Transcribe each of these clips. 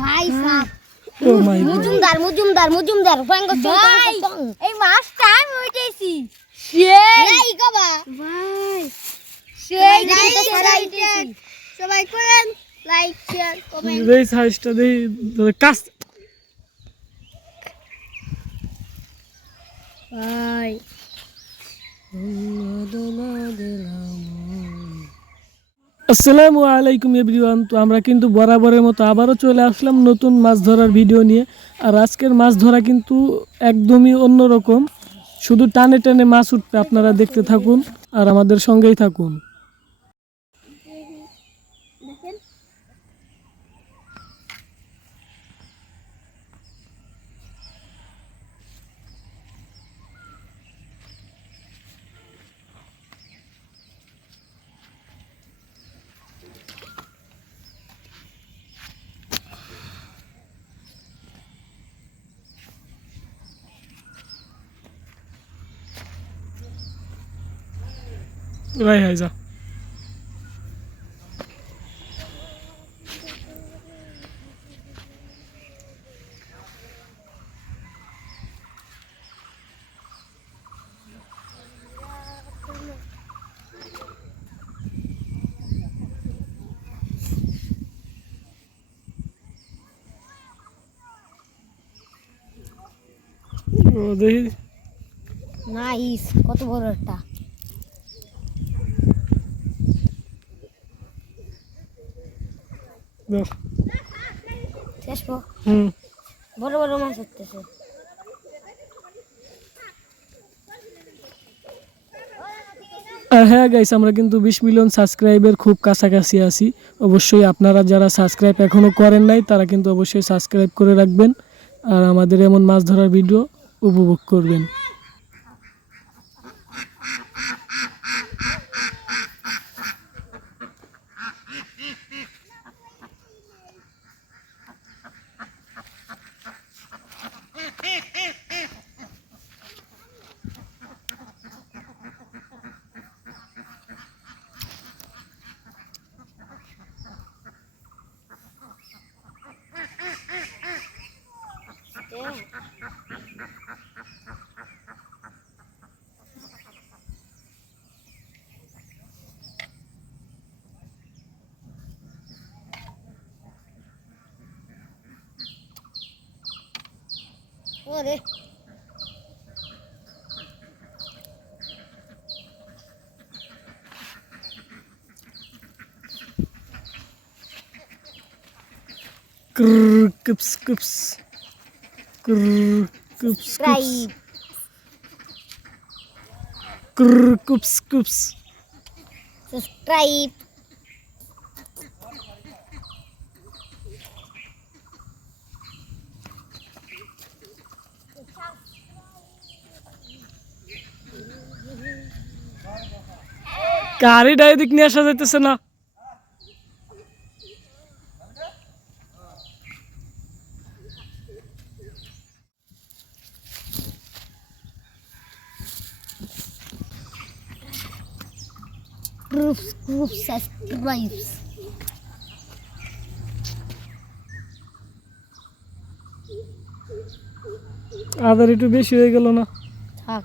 ভাই সাহেব ও মাই গড মুজুমদার ভাই এই মাছটা আমি উঠেছি সেই কবা ভাই সেই সবাই করেন লাইক শেয়ার কমেন্ট এই সাইজটা দেই কাজ ভাই আসসালামু আলাইকুম এভরিওয়ান। তো আমরা কিন্তু বরাবরের মতো আবারও চলে আসলাম নতুন মাছ ধরার ভিডিও নিয়ে। আর আজকের মাছ ধরা কিন্তু একদমই অন্যরকম, শুধু টানে টানে মাছ উঠবে। আপনারা দেখতে থাকুন আর আমাদের সঙ্গেই থাকুন। দেখেন রাই হাই যা ও দেখি নাইস কত বড় একটা দেখ। শেষ বড় বড় মাছ উঠতেছে আর হ্যাঁ গাইস, আমরা কিন্তু 20 মিলিয়ন সাবস্ক্রাইবের খুব কাছাকাছি আছি। অবশ্যই আপনারা যারা সাবস্ক্রাইব এখনও করেন নাই তারা কিন্তু অবশ্যই সাবস্ক্রাইব করে রাখবেন আর আমাদের এমন মাছ ধরার ভিডিও উপভোগ করবেন। ওরে keeps keeps keeps right keeps keeps. Subscribe গাড়িটা এদিক নিয়ে আসা যাইতেছে না। group subscribes আদার একটু বেশি হয়ে গেল না? থাক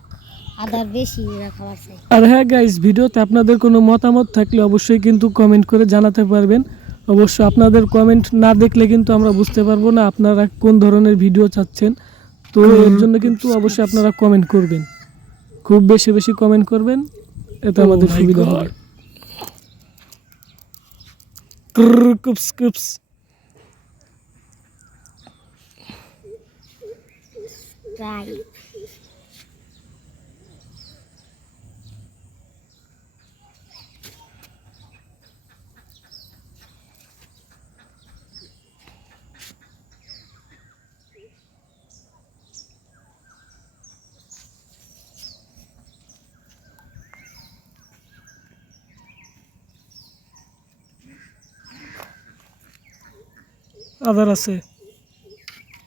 আদার বেশি রাখা আছে আর হ্যাঁ গাইস, ভিডিওতে আপনাদের কোনো মতামত থাকলে অবশ্যই কিন্তু কমেন্ট করে জানাতে পারবেন। অবশ্য আপনাদের কমেন্ট না দেখলে কিন্তু আমরা বুঝতে পারবো না আপনারা কোন ধরনের ভিডিও চাচ্ছেন। তো এর জন্য কিন্তু অবশ্যই আপনারা কমেন্ট করবেন, খুব বেশি বেশি কমেন্ট করবেন, এতে আমাদের সুবিধা হবে। Keeps keeps. রাইট আদার আছে,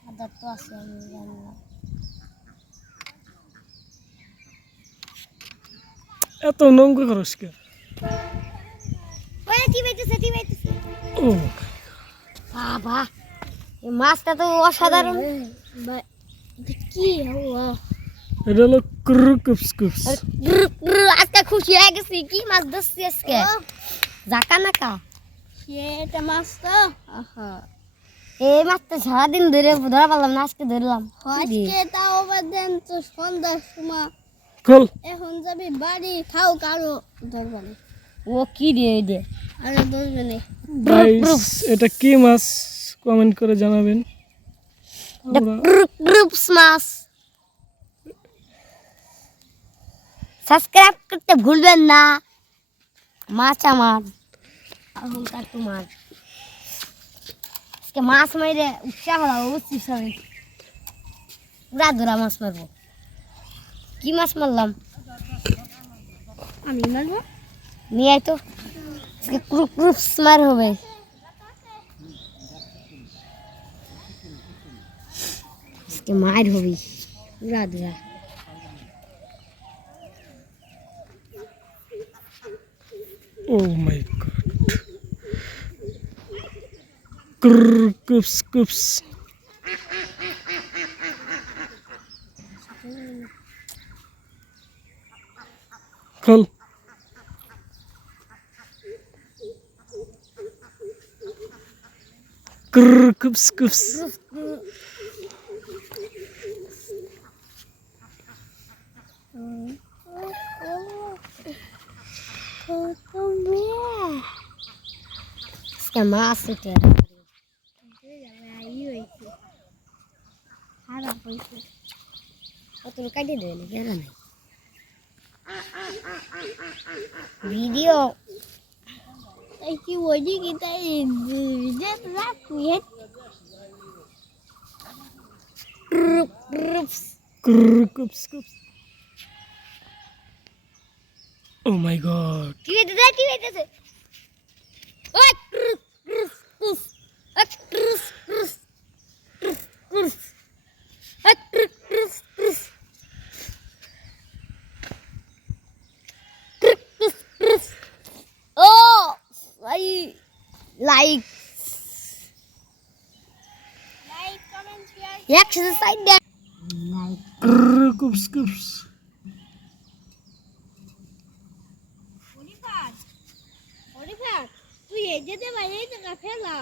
আদার তো আছে আমি জানলাম এত নোংরা করস কে? ওই টিপাইতেছে ও বাবা এই মাছটা তো অসাধারণ। কি এটা হলো ক্রুকুপস কুপস। আজকে খুশি হয়ে গেছি, কি মাছ ধরছি আজকে, জাকা নাকা সেটা মাছ তো। এই মাছ তো সারাদিন ধরে ধরা পারলাম না, আজকে ধরলাম। আজকে তাও দেন তো সন্ধ্যার সময়, খোল। এখন যাবি বাড়ি, খাও কারো ধরবে না। ও কি রে দে, আরে ধরবে না। গাইস এটা কি মাছ কমেন্ট করে জানাবেন। গ্রুপস মাছ। সাবস্ক্রাইব করতে ভুলবেন না। মাছ আমার অহংকার তোমার। আজকে মাছ মাইরে উৎসাহ হলো, বুঝছিস আমি পুরা ধরা মাছ মারবো। কি মাছ মারলাম আমি, মারবো নিয়ে আয় তো। আজকে গ্রুপস মার হবে। আজকে মার হবি পুরা ধরা। ও মাই গড, ক্রুকুপস কুপস। খোল। ক্রুকুপস কুপস। আজকে মাছ উঠে কাটে দেবে বেড়া নাই ভিডিও। তাই কি বলি কি তাই ক্রুকুপস কুপস। ও মাই গড, কি হইতেছে, কি হইতেছে? ওই ক্রুস ক্রুস ক্রুস ক্রুস ক্রুস ক্রুস ক্রুস ক্রুস। ও ভাই, লাইক কমেন্ট শেয়ার একসাথে সাইড দে। লাইক ক্রুকুপস কুপস। তুই এই যেতে ভাই এই জায়গা ফেলা